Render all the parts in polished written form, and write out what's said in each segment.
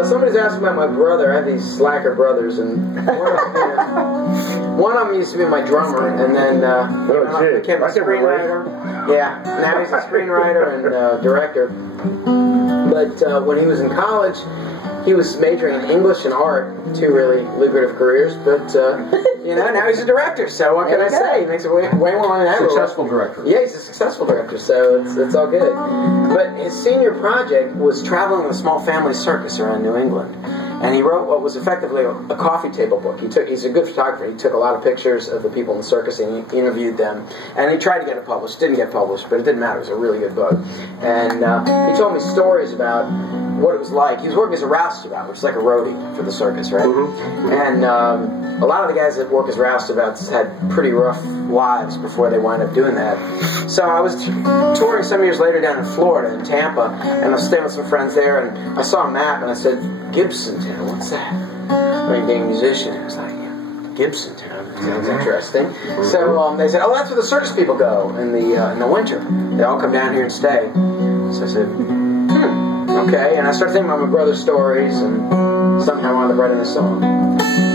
Well, somebody's asking about my brother. I have these slacker brothers, and one of them used to be my drummer, and then became a screenwriter. Yeah, now he's a screenwriter and director. But when he was in college, he was majoring in English and art, two really lucrative careers. But now he's a director. So what can I say? He makes it way more money than I do. Successful director. Yeah, he's a successful director. So it's all good. But his senior project was traveling with a small family circus around New England. And he wrote what was effectively a coffee table book. He's a good photographer. He took a lot of pictures of the people in the circus and he interviewed them. And he tried to get it published. Didn't get published, but it didn't matter. It was a really good book. And he told me stories about what it was like. He was working as a roustabout, which is like a roadie for the circus, right? Mm-hmm. And a lot of the guys that work as roustabouts had pretty rough lives before they wind up doing that. So I was touring some years later down in Florida, in Tampa, and I was staying with some friends there, and I saw a map, and I said, Gibsontown, what's that? I mean, being a musician, I was like, yeah, Gibsontown, that sounds interesting. So they said, oh, that's where the circus people go in the winter. They all come down here and stay. So I said, okay, and I started thinking about my brother's stories, and somehow I wound up writing a song.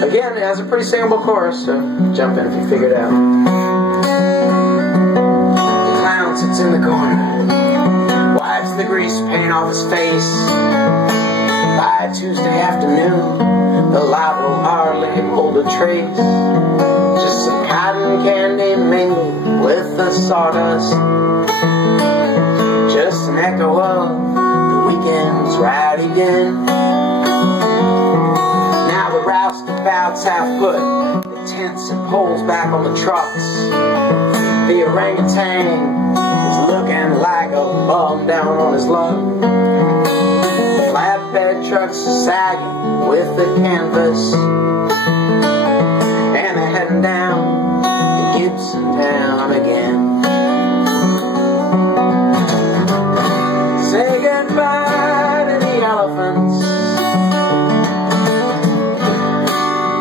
Again, it has a pretty singable chorus, so jump in if you figure it out. The clown sits in the corner, wipes the grease paint off his face. By Tuesday afternoon, the lot will hardly hold a trace. Just some cotton candy mingled with the sawdust. Just an echo of the weekend's right again. Now the roustabouts have put the tents and poles back on the trucks. The orangutan is looking like a bum down on his luck. Flatbed trucks are sagging with the canvas, and they're heading down to Gibsontown again. Say goodbye to the elephants,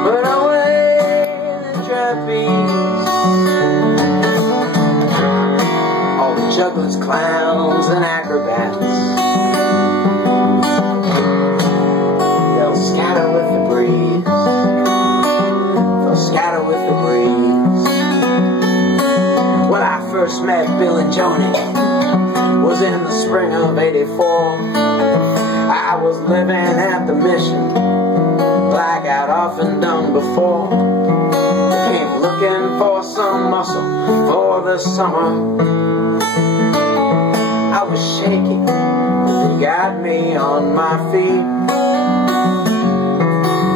put away the trapeze, all the jugglers, clowns, and acrobats. They'll scatter with the breeze, they'll scatter with the breeze. When I first met Bill and Joni was in the spring of '84. I was living at the Mission, like I'd often done before. Came looking for some muscle for the summer. I was shaky, but they got me on my feet.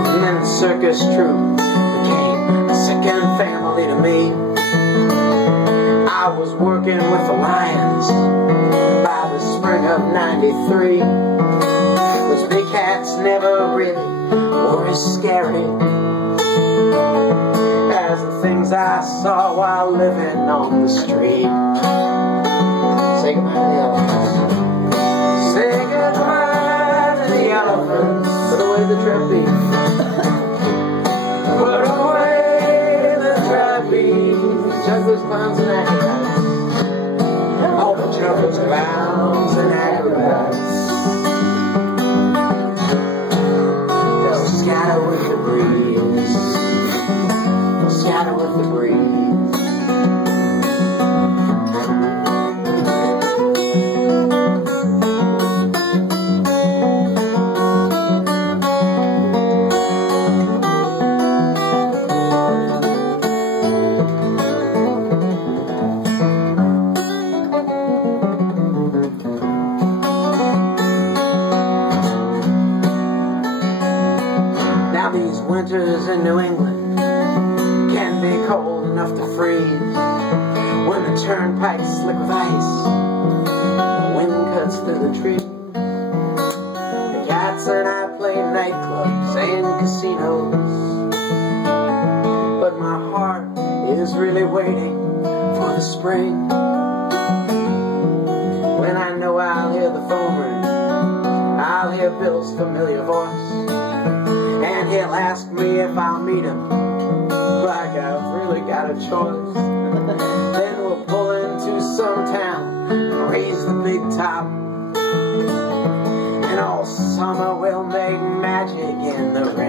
And then the circus troupe became a second family to me. I was working with the Lions by the spring of '93. Those big cats never really were as scary as the things I saw while living on the street. Say goodbye to the elephants. Say goodbye to the elephants. Put away the trapeze. Put away the trapeze. Jugglers, clowns, and acrobats. All the jugglers, clowns, and acrobats. They'll scatter with the breeze. They'll scatter with the breeze. These winters in New England can be cold enough to freeze. When the turnpike's slick with ice, the wind cuts through the trees. The cats and I play nightclubs and casinos, but my heart is really waiting for the spring, when I know I'll hear the phone ring, I'll hear Bill's familiar voice, and he'll ask me if I'll meet him, like I've really got a choice. Then we'll pull into some town and raise the big top, and all summer will make magic in the rain.